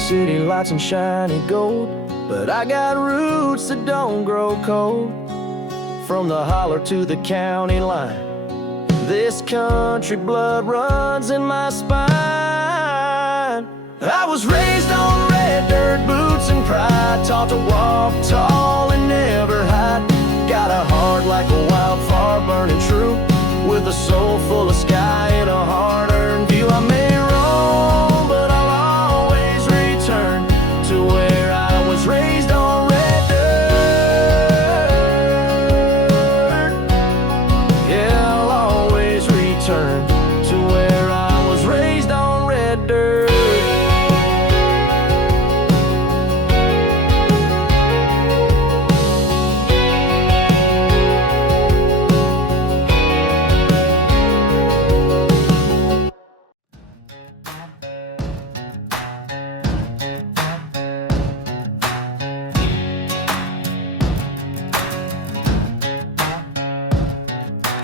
city lights and shiny gold, but I got roots that don't grow cold. From the holler to the county line, this country blood runs in my spine. I was raised on red dirt boots and pride, taught to walk tall and never hide. Got a heart like a wildfire burning true, with a soul full of sky and a hard-earned view. I may roam, but I'll always return to where I was raised on red dirt. Yeah, I'll always return to where I was raised on red dirt.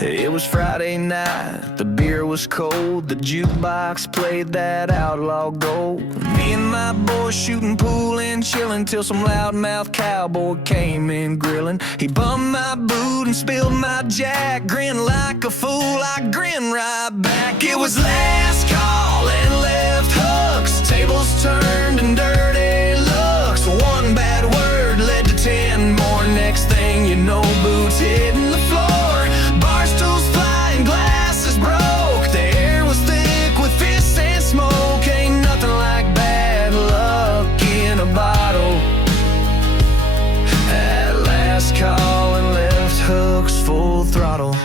It was Friday night, the beer was cold, the jukebox played that outlaw gold. Me and my boys shooting pool and chillin' till some loudmouth cowboy came in grilling. He bummed my boot and spilled my jack, grinned like a fool, I grinned right back. It was last call and left hooks, tables turned and dirty looks. One bad word led to 10 more, next thing you know, boots hitting the floor. Bar stools flying, glasses broke, the air was thick with fists and smoke. Ain't nothing like bad luck in a bottle. At last call and left hooks full throttle.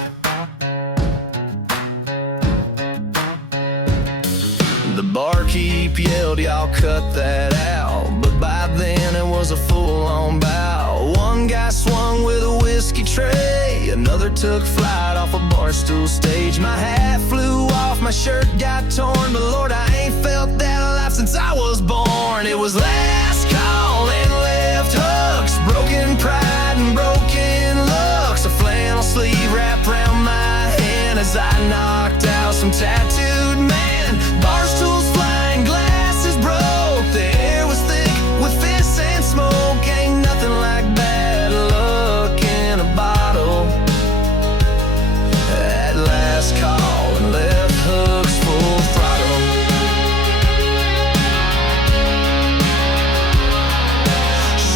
The barkeep yelled, "Y'all cut that out," but by then it was a full-on bout. One guy swung with a whiskey tray, another took flight off a bar stool stage. My hat flew off, my shirt got torn, but Lord, I ain't felt that life since I was born. It was last call and left hooks, broken pride and broken looks. A flannel sleeve wrapped around my hand as I knocked out some tattooed man. Bar stools flying, glasses broke, the air was thick with fists and smoke. Ain't nothing like bad luck in a bottle. At last call and left hooks full throttle.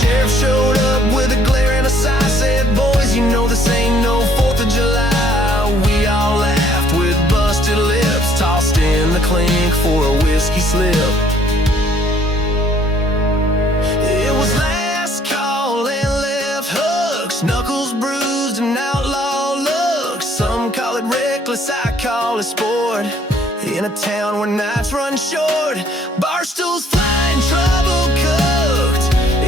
Sheriff showed up with a glare and a sigh, said, "Boys, you know this ain't no 4th of July." We all laughed with busted lips, tossed in the clink for a whiskey slip. It was last call and left hooks, knuckles bruised and outlaw looks. Some call it reckless, I call it sport. In a town where nights run short, bar stools flying, trouble cooked.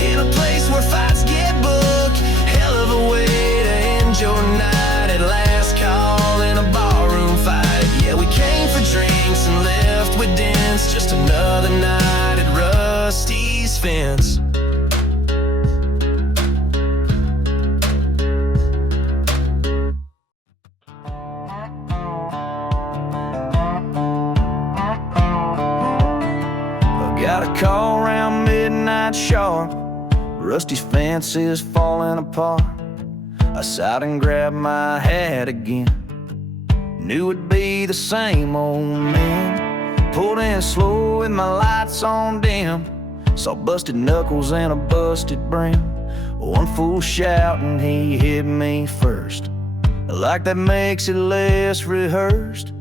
In a place where fights get booked, hell of a way to end your night. At last call in a barroom fight. Yeah, we came for drinks and left with dents. Just another night at Rusty's fence. Got a call around midnight sharp, Rusty's fence is falling apart. I sighed and grabbed my hat again, knew it'd be the same old man. Pulled in slow with my lights on dim, saw busted knuckles and a busted brim. One fool shouting, he hit me first, like that makes it less rehearsed.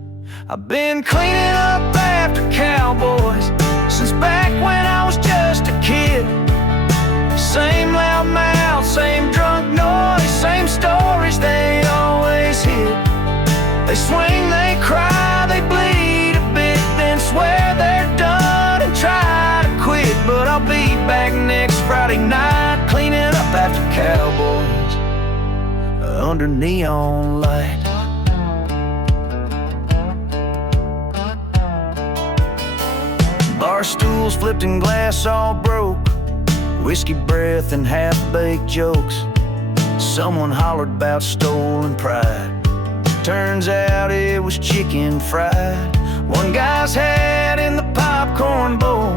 I've been cleaning up after cowboys since back when I was just a kid. Same loud mouth, same drunk noise, same stories they always hit. They swing, they cry, they bleed a bit, then swear they're done and try to quit. But I'll be back next Friday night, cleaning up after cowboys under neon light. Bar stools flipped and glass all broke, whiskey breath and half-baked jokes. Someone hollered about stolen pride, turns out it was chicken fried. One guy's hat in the popcorn bowl,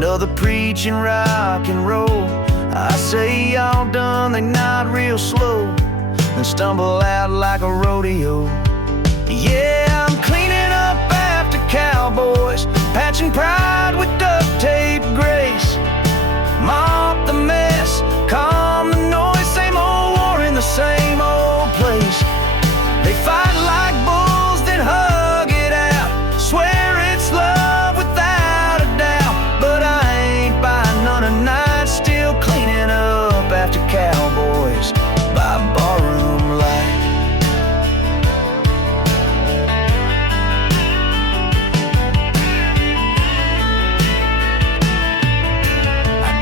another preaching rock and roll. I say y'all done, they nod real slow, then stumble out like a rodeo. Yeah, I'm cleaning up after cowboys, patching pride with duct tape grace. Mop the mess, calm the noise, same old war in the same old place. They fight like bulls, then hug it out, swear it's love without a doubt. But I ain't buying none tonight, still cleaning up after cowboys by barroom light.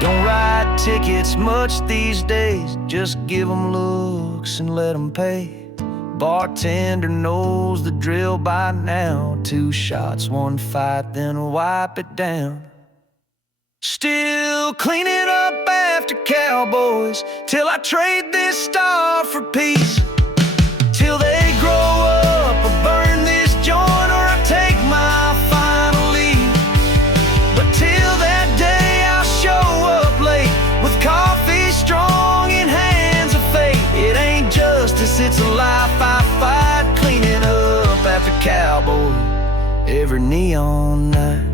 Don't write tickets much these days, just give them looks and let them pay. Bartender knows the drill by now, 2 shots, 1 fight, then wipe it down. Still cleaning up after cowboys, till I trade this star for peace. Till they grow up or burn this joint, or I take my final leave. But till that day I'll show up late with coffee strong in hands of fate. It ain't justice, it's a life I fight, cleaning up after cowboy every neon night.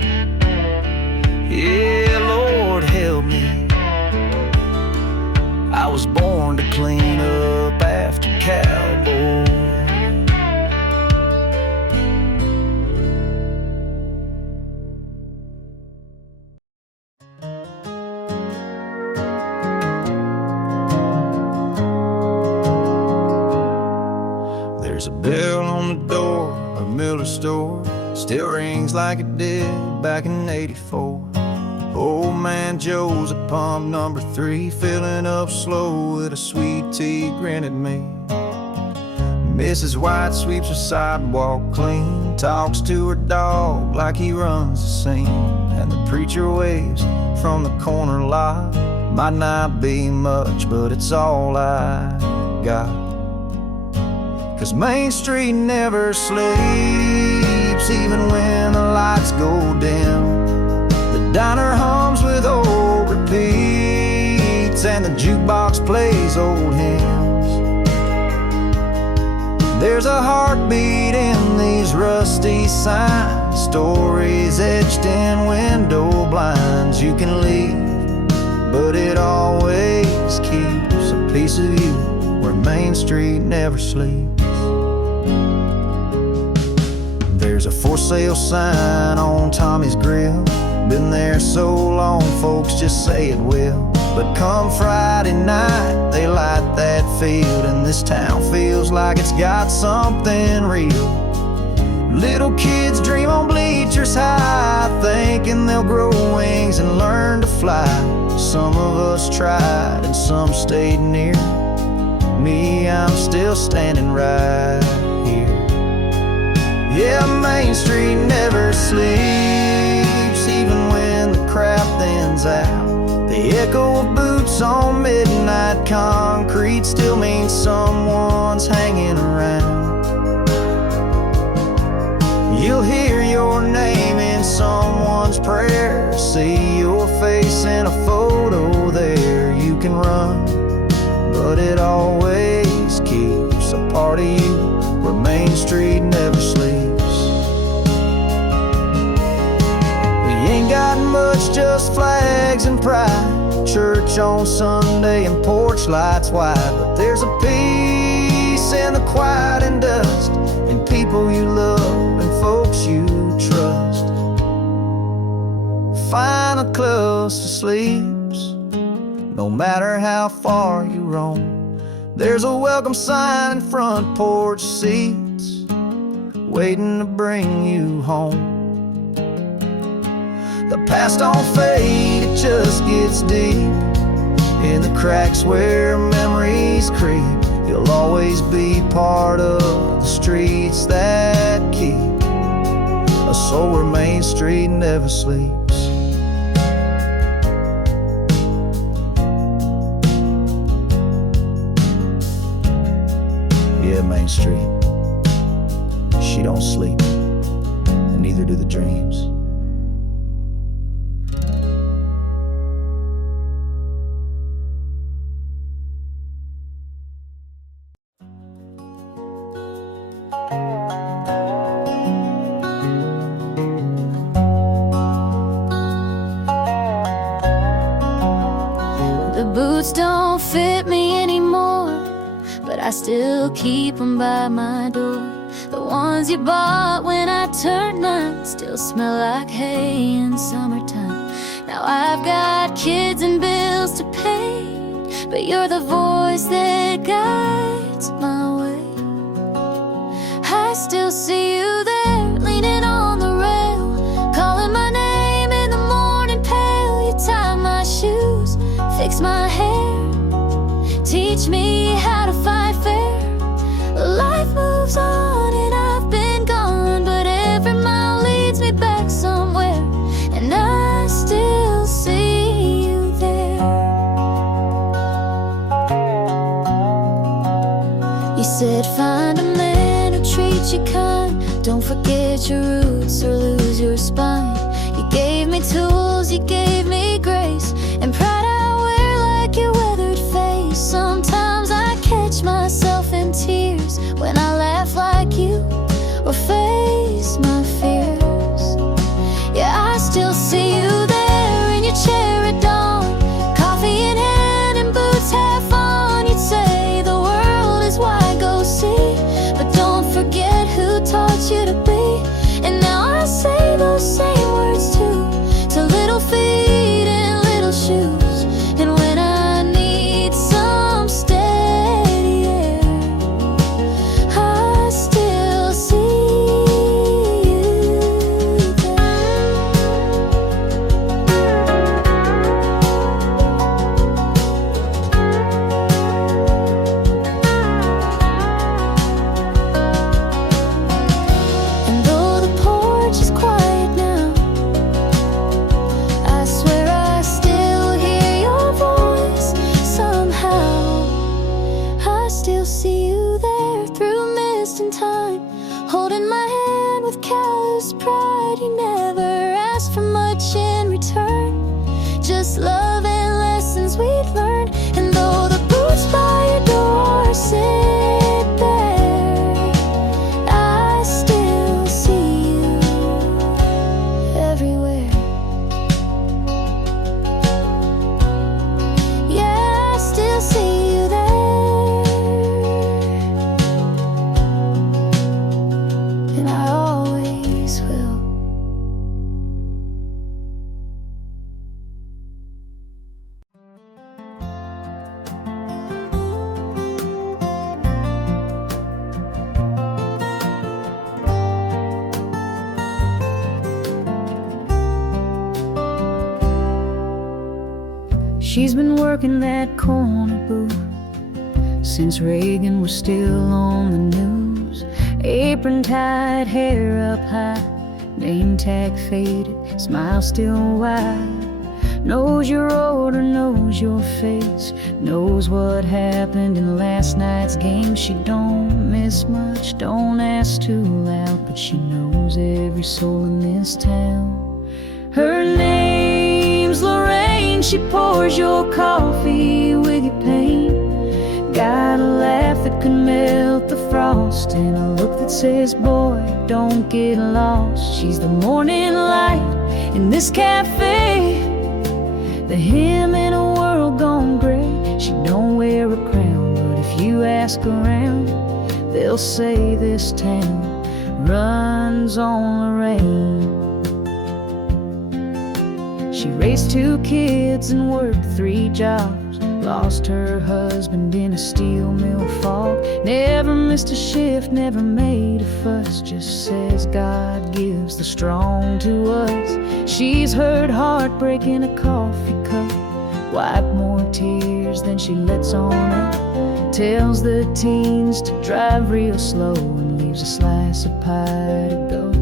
Yeah, Lord help me, I was born to clean up after cowboy. There's a bell on the door of Miller's store, still rings like it did back in '84. Old man Joe's at pump number 3, filling up slow with a sweet tea, grin at me. Mrs. White sweeps her sidewalk clean, talks to her dog like he runs the scene. And the preacher waves from the corner lot, might not be much, but it's all I got. 'Cause Main Street never sleeps, even when the lights go dim. The diner hums with old repeats, and the jukebox plays old hymns. There's a heartbeat in these rusty signs, stories etched in window blinds. You can leave, but it always keeps a piece of you where Main Street never sleeps. There's a for sale sign on Tommy's grill, been there so long folks just say it will. But come Friday night they light that field, and this town feels like it's got something real. Little kids dream on bleachers high, thinking they'll grow wings and learn to fly. Some of us tried and some stayed near. Me, I'm still standing right here. Yeah, Main Street never sleeps, even when the crowd thins out. The echo of boots on midnight concrete still means someone's hanging around. You'll hear your name in someone's prayer, see your face in a photo there. You can run, but it always keeps a part of you where Main Street never sleeps. Ain't got much, just flags and pride, church on Sunday and porch lights wide. But there's a peace in the quiet and dust, and people you love and folks you trust. Final close to sleeps, no matter how far you roam. There's a welcome sign in front porch seats, waiting to bring you home. The past don't fade, it just gets deep in the cracks where memories creep. You'll always be part of the streets that keep a soul where Main Street never sleeps. Yeah, Main Street, she don't sleep, and neither do the dreams. still keep them by my door. The ones you bought when I turned 9 still smell like hay in summertime. Now I've got kids and bills to pay, but you're the voice that guides my way. I still see you there, leaning on the rail, calling my name in the morning pale. You tie my shoes, fix my hair, teach me how to fight fair. Life moves on and I've been gone, but every mile leads me back somewhere, and I still see you there. You said find a man who treats you kind, don't forget your roots or lose your spine. You gave me tools, you gave me grace, and pride I wear like your weathered face. Sometimes I catch myself in tears when I laugh like you or face my fears. Yeah, I still see you there in your chair at dawn, coffee in hand and boots half on. You'd say the world is wide, go see, but don't forget who taught you to be. And now I say those same words too, to little feet in little shoes. And when I need some steady air, I still see you And though the porch is quiet now, I swear I still hear your voice somehow. I still see you there through mist and time, holding my hand with callous pride. You never asked for much in return, just love and lessons we'd learned. And though the boots by your door sit there, I still see you everywhere. Yeah, I still see you there, and I always will. She's been working that corner booth since Reagan was still on the news. Apron tied, hair up high, name tag faded, smile still wide. Knows your order, knows your face, knows what happened in last night's game. She don't miss much, don't ask too loud, but she knows every soul in this town. Her name's Lorraine, she pours your coffee with your pain. Got a laugh that can melt the frost, and a look that says, boy, don't get lost. She's the morning light in this cafe, the hymn in a world gone gray. She don't wear a crown, but if you ask around, they'll say this town runs on Lorraine. She raised 2 kids and worked 3 jobs, lost her husband in a steel mill fog. Never missed a shift, never made a fuss, just says God gives the strong to us. She's heard heartbreak in a coffee cup, wipe more tears than she lets on up. Tells the teens to drive real slow and leaves a slice of pie to go.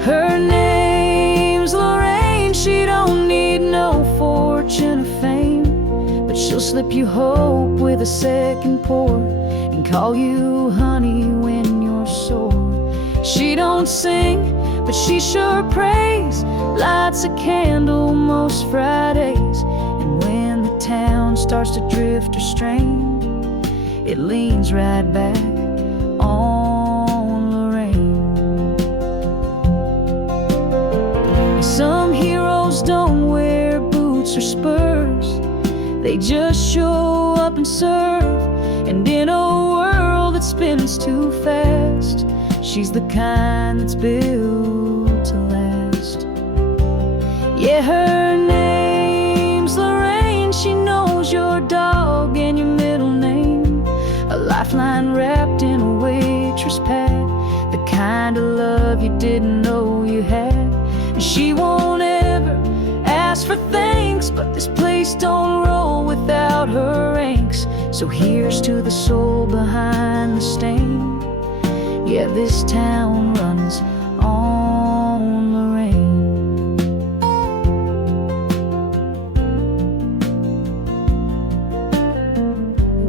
Her name's Lorraine, she don't need no fortune or fame, but she'll slip you hope with a second pour and call you honey when you're sore. She don't sing, but she sure prays, lights a candle most Fridays. And when the town starts to drift or strain, it leans right back on Lorraine. Some heroes don't wear boots or spurs, they just show up and serve. And in a spins too fast. She's the kind that's built to last. Yeah, her name's Lorraine. She knows your dog and your middle name. A lifeline wrapped in a waitress pad, the kind of love you didn't know you had. And she won't ever ask for thanks, but this place don't roll without her ranks. So here's to the soul behind the stain. Yeah, this town runs on Lorraine.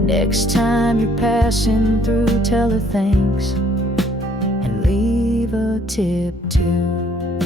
Next time you're passing through, tell her thanks and leave a tip too.